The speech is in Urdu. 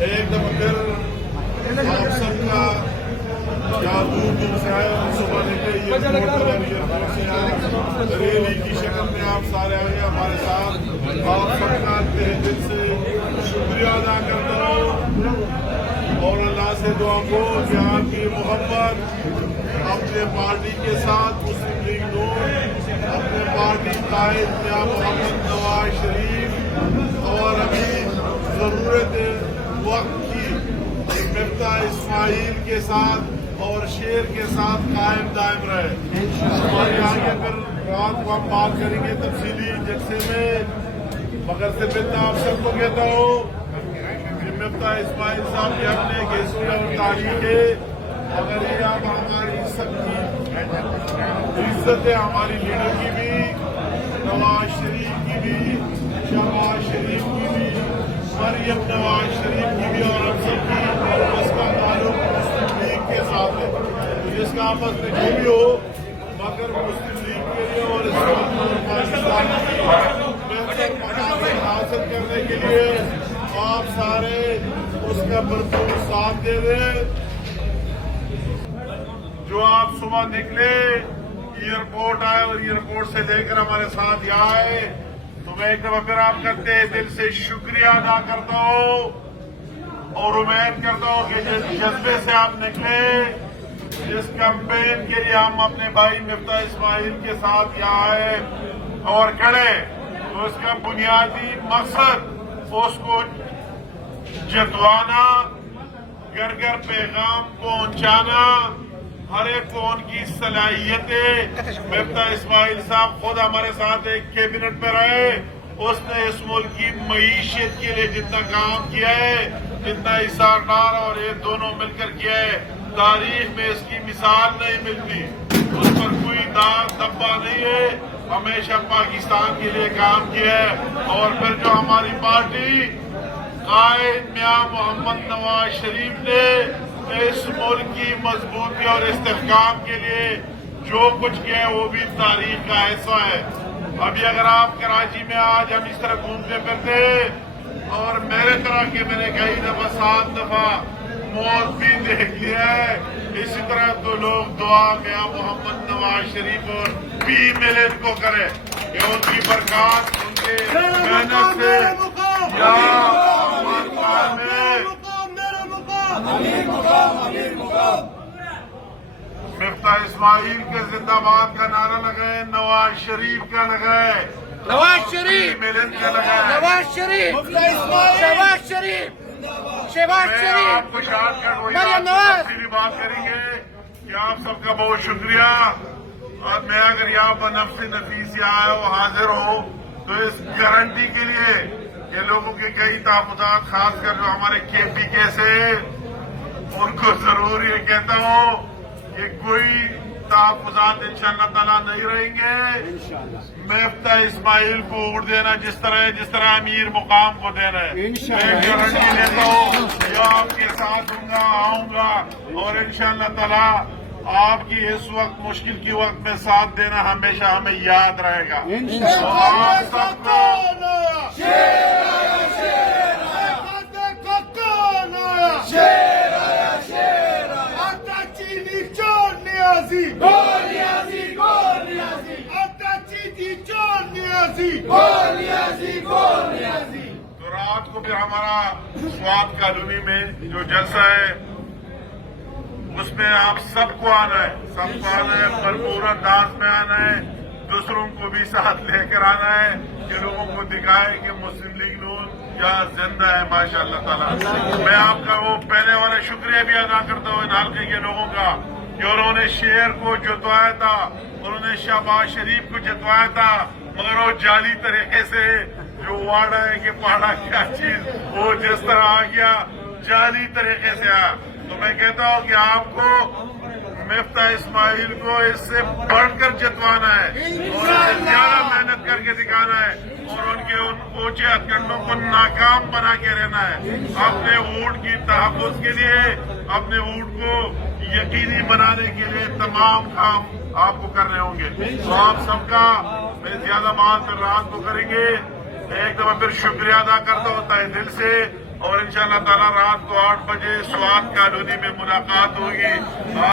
ایک دفعہ پھر آپ سب کا یا دور دور سے آئے اور صبح نکلے ریلی کی شکل میں آپ سارے آئے ہمارے ساتھ. آپ سب کا تیرے دل سے شکریہ ادا کرتا ہوں اور اللہ سے دعا کو کہ آپ کی محبت اپنے پارٹی کے ساتھ مسلم لیگ نون اپنے پارٹی قائد میاں محمد نواز شریف اور ابھی ضرورت وقت کی مفتاح اسماعیل کے ساتھ اور شیر کے ساتھ قائم دائم رہے. ہمارے آگے پھر رات کو ہم بات کریں گے تفصیلی جلسے میں، مگر سے پہلے آپ سب کو کہتا ہوں کہ مفتاح اسماعیل صاحب کی ہم نے ہسٹری اور تاریخ ہے، اگر یہ آپ ہماری سب کی عزت ہے، ہماری لیڈر کی بھی، نواز شریف کی بھی، شہباز شریف کی بھی، مریم نواز شریف کی بھی، اور ہم سب کی اس کا تعلق مسلم لیگ کے ساتھ ہے. جس کا آپس میں جو بھی ہو مگر مسلم لیگ کے لیے اور اس پاکستان کی بہتر مقاصد حاصل کرنے کے لیے آپ سارے اس کا بھرپور ساتھ دے دیں. جو آپ صبح نکلے ایئرپورٹ آئے اور ایئرپورٹ سے لے کر ہمارے ساتھ یہاں آئے تو میں ایک دفعہ پھر آپ کرتے دل سے شکریہ ادا کرتا ہوں اور امید کرتا ہوں کہ جس جذبے سے آپ نکلے، جس کیمپین کے لیے ہم اپنے بھائی مفتاح اسماعیل کے ساتھ یہاں آئے اور کھڑے، تو اس کا بنیادی مقصد اس کو جتوانا، گھر گھر پیغام پہنچانا، ہر ایک کو ان کی صلاحیتیں. مفتاح اسماعیل صاحب خود ہمارے ساتھ ایک کیبنٹ میں رہے، اس نے اس ملک کی معیشت کے لیے جتنا کام کیا ہے، جتنا ایثار ڈار اور یہ دونوں مل کر کیا ہے، تاریخ میں اس کی مثال نہیں ملتی. اس پر کوئی داغ دھبا نہیں ہے، ہمیشہ پاکستان کے لیے کام کیا ہے. اور پھر جو ہماری پارٹی قائد میاں محمد نواز شریف نے اس ملک کی مضبوطی اور استحکام کے لیے جو کچھ کیا ہے وہ بھی تاریخ کا حصہ ہے. ابھی اگر آپ کراچی میں آج ہم اس طرح گھومتے پھرتے اور میرے طرح کے میں نے کئی دفعہ 7 دفعہ موت بھی دیکھ لیا ہے، اسی طرح تو لوگ دعا میاں محمد نواز شریف اور پی ملن کو کرے کہ ان کی برکات ان کے محنت سے یا مفتاح اسماعیل کے زندہ باد کا نعرہ لگائے، نواز شریف کا لگائے، نواز شریف ملن کا لگائے، نواز شریف شہباز شریف شہباز میں شریف آپ کو شاد کر مریم نواز تفصیلی بات کریں گے کہ آپ سب کا بہت شکریہ. اور میں اگر یہاں پر نفس نفیس یہاں آئے ہو حاضر ہو تو اس گارنٹی کے لیے یہ لوگوں کے کئی تحفظات خاص کر جو ہمارے KPK سے ان کو ضرور یہ کہتا ہوں کہ کوئی تحفظات انشاءاللہ تعالیٰ نہیں رہیں گے. مفتاح اسماعیل کو ووٹ دینا جس طرح امیر مقام کو دینا ہے، میں گارنٹی لیتا ہوں جو آپ کے ساتھ ہوں گا، آؤں گا اور انشاءاللہ تعالیٰ آپ کی اس وقت مشکل کی وقت میں ساتھ دینا ہمیشہ ہمیں یاد رہے گا. تو آپ سب کو تو رات کو پھر ہمارا سوات کالونی میں جو جلسہ ہے اس میں آپ سب کو آنا ہے، بھرپور انداز میں آنا ہے، دوسروں کو بھی ساتھ لے کر آنا ہے کہ لوگوں کو دکھائے کہ مسلم لیگ نون یہاں زندہ ہے ماشاء اللہ تعالیٰ. میں آپ کا وہ پہلے والا شکریہ بھی ادا کرتا ہوں ان حلقے کے لوگوں کا کہ انہوں نے شیر کو جتوایا تھا، انہوں نے شہباز شریف کو جتوایا تھا، مگر وہ جعلی طریقے سے جو واڑا ہے کہ پہاڑا کیا چیز وہ جس طرح آ گیا جعلی طریقے سے آیا. تو میں کہتا ہوں کہ آپ کو مفتاح اسماعیل کو اس سے بڑھ کر جتوانا ہے اور زیادہ محنت کر کے دکھانا ہے اور ان کے ان اونچے ہتھکنڈوں کو ناکام بنا کے رہنا ہے. اپنے ووٹ کی تحفظ کے لیے، اپنے ووٹ کو یقینی بنانے کے لیے تمام کام آپ کو کرنے ہوں گے. تو آپ سب کا میں زیادہ بات رات کو کریں گے. ایک دفعہ پھر شکریہ ادا کرتا ہوں تہ دل سے اور انشاءاللہ تعالی رات کو 8 بجے سوات کالونی میں ملاقات ہوگی.